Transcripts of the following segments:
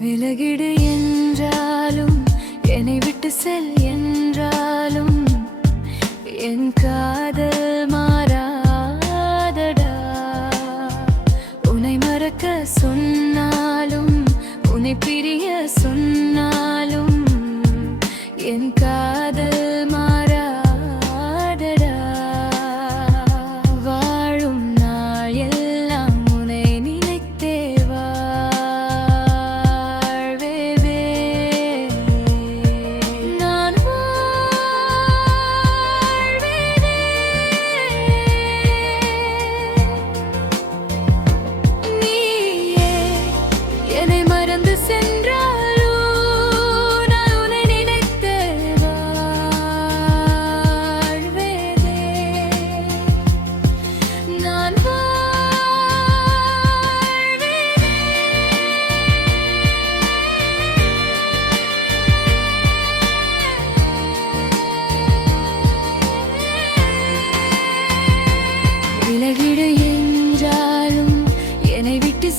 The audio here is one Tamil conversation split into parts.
விலகிடு என்றாலும் என்னை விட்டு செல் என்றாலும் என் காதல் மாறாதடா. உன்னை மறக்க சொன்னாலும் உன்னை பிரிய சொன்னாலும் என் கா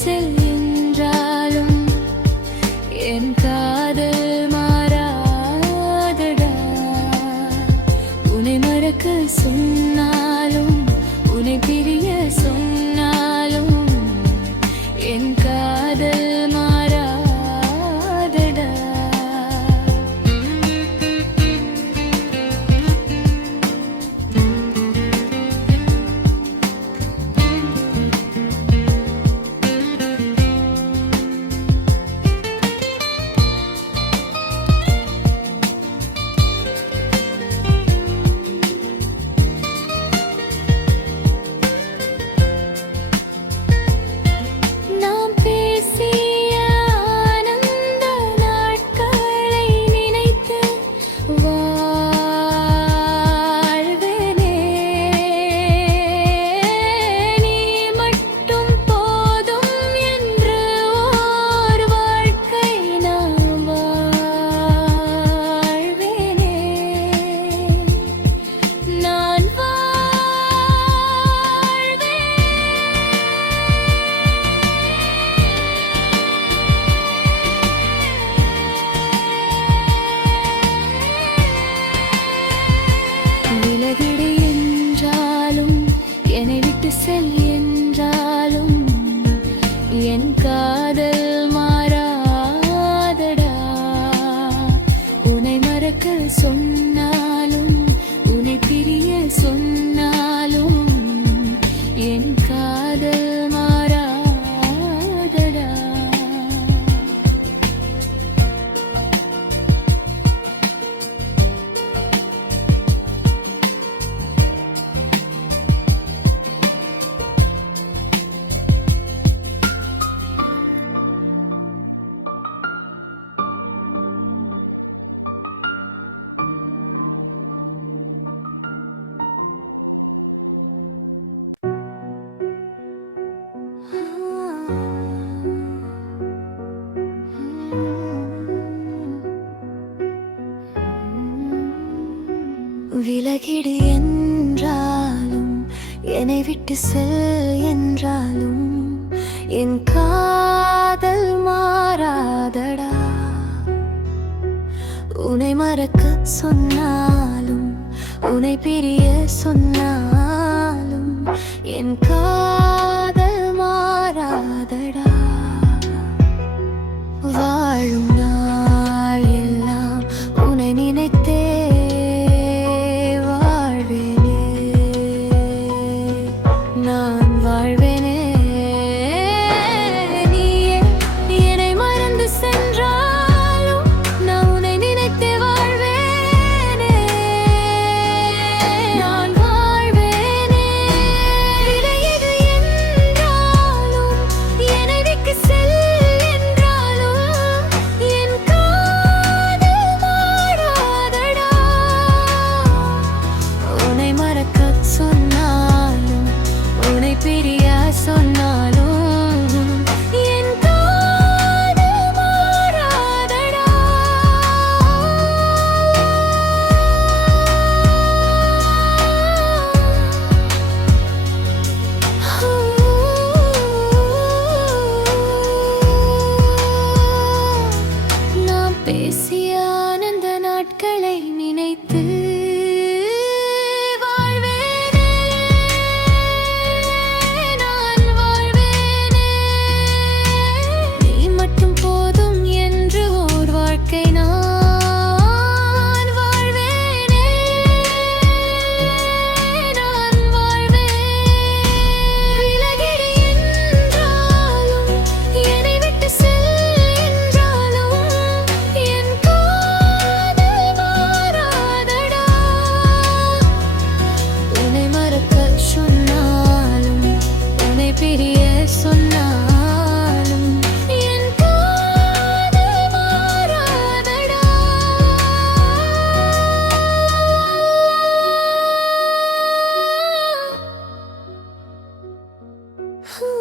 என்னை மறக்க விலகிடு என்றாலும் என்னை விட்டு செல் என்றாலும் என் காதல் மாறாதடா. உன்னை மறக்க சொன்னாலும் உன்னை பிரிய சொன்னாலும் என் கா நான் வாழ்வேன் Whew.